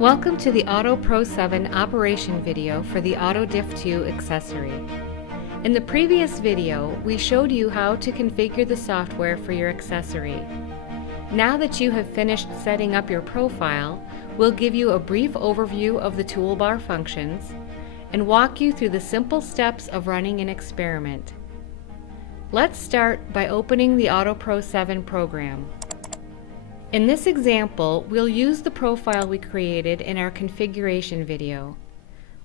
Welcome to the AutoPRO 7 operation video for the AutoDiff 2 accessory. In the previous video, we showed you how to configure the software for your accessory. Now that you have finished setting up your profile, we'll give you a brief overview of the toolbar functions and walk you through the simple steps of running an experiment. Let's start by opening the AutoPRO 7 program. In this example, we'll use the profile we created in our configuration video.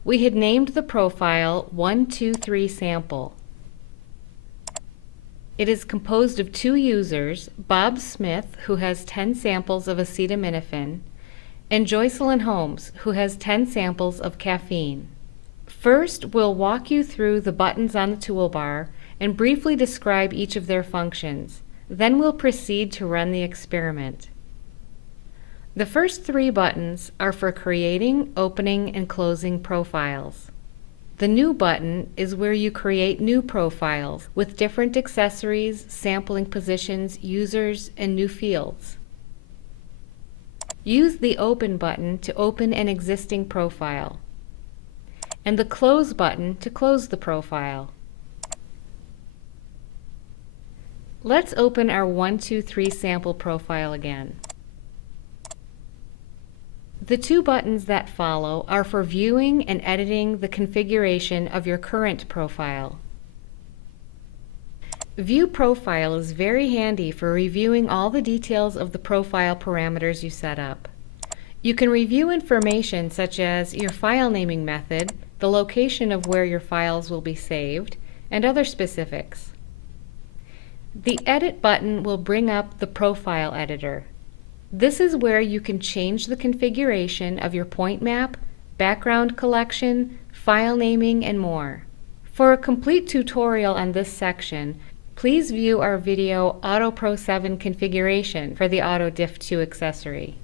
We had named the profile 123 Sample. It is composed of two users, Bob Smith, who has 10 samples of acetaminophen, and Joycelyn Holmes, who has 10 samples of caffeine. First, we'll walk you through the buttons on the toolbar and briefly describe each of their functions. Then we'll proceed to run the experiment. The first three buttons are for creating, opening, and closing profiles. The New button is where you create new profiles with different accessories, sampling positions, users, and new fields. Use the Open button to open an existing profile, and the Close button to close the profile. Let's open our 123 sample profile again. The two buttons that follow are for viewing and editing the configuration of your current profile. View Profile is very handy for reviewing all the details of the profile parameters you set up. You can review information such as your file naming method, the location of where your files will be saved, and other specifics. The Edit button will bring up the Profile Editor. This is where you can change the configuration of your point map, background collection, file naming, and more. For a complete tutorial on this section, please view our video AutoPRO 7 configuration for the AutoDiff 2 accessory.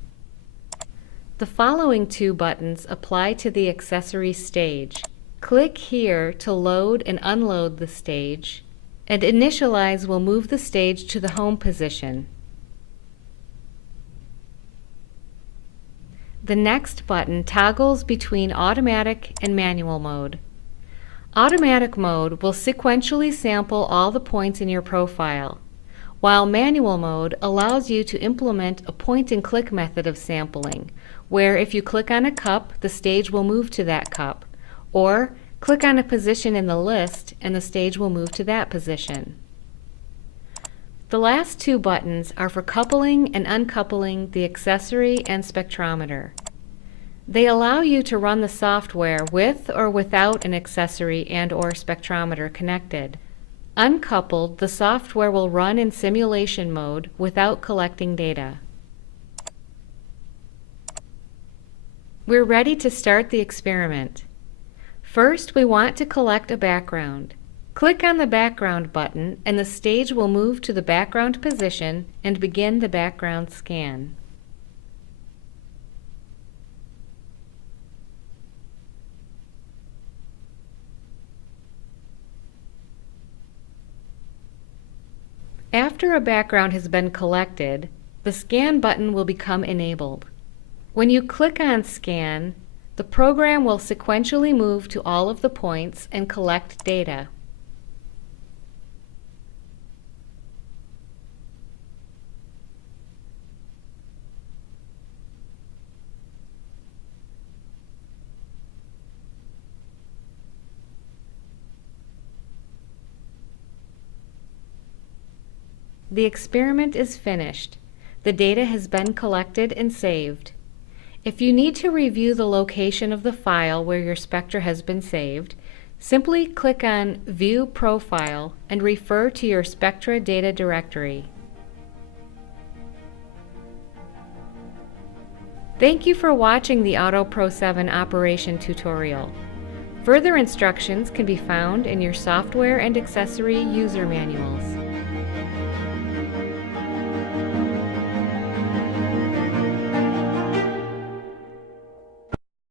The following two buttons apply to the accessory stage. Click here to load and unload the stage, and Initialize will move the stage to the home position. The next button toggles between automatic and manual mode. Automatic mode will sequentially sample all the points in your profile, while manual mode allows you to implement a point-and-click method of sampling, where if you click on a cup, the stage will move to that cup, or click on a position in the list and the stage will move to that position. The last two buttons are for coupling and uncoupling the accessory and spectrometer. They allow you to run the software with or without an accessory and/or spectrometer connected. Uncoupled, the software will run in simulation mode without collecting data. We're ready to start the experiment. First, we want to collect a background. Click on the Background button and the stage will move to the background position and begin the background scan. After a background has been collected, the Scan button will become enabled. When you click on Scan, the program will sequentially move to all of the points and collect data. The experiment is finished. The data has been collected and saved. If you need to review the location of the file where your spectra has been saved, simply click on View Profile and refer to your Spectra data directory. Thank you for watching the AutoPRO 7 operation tutorial. Further instructions can be found in your software and accessory user manuals.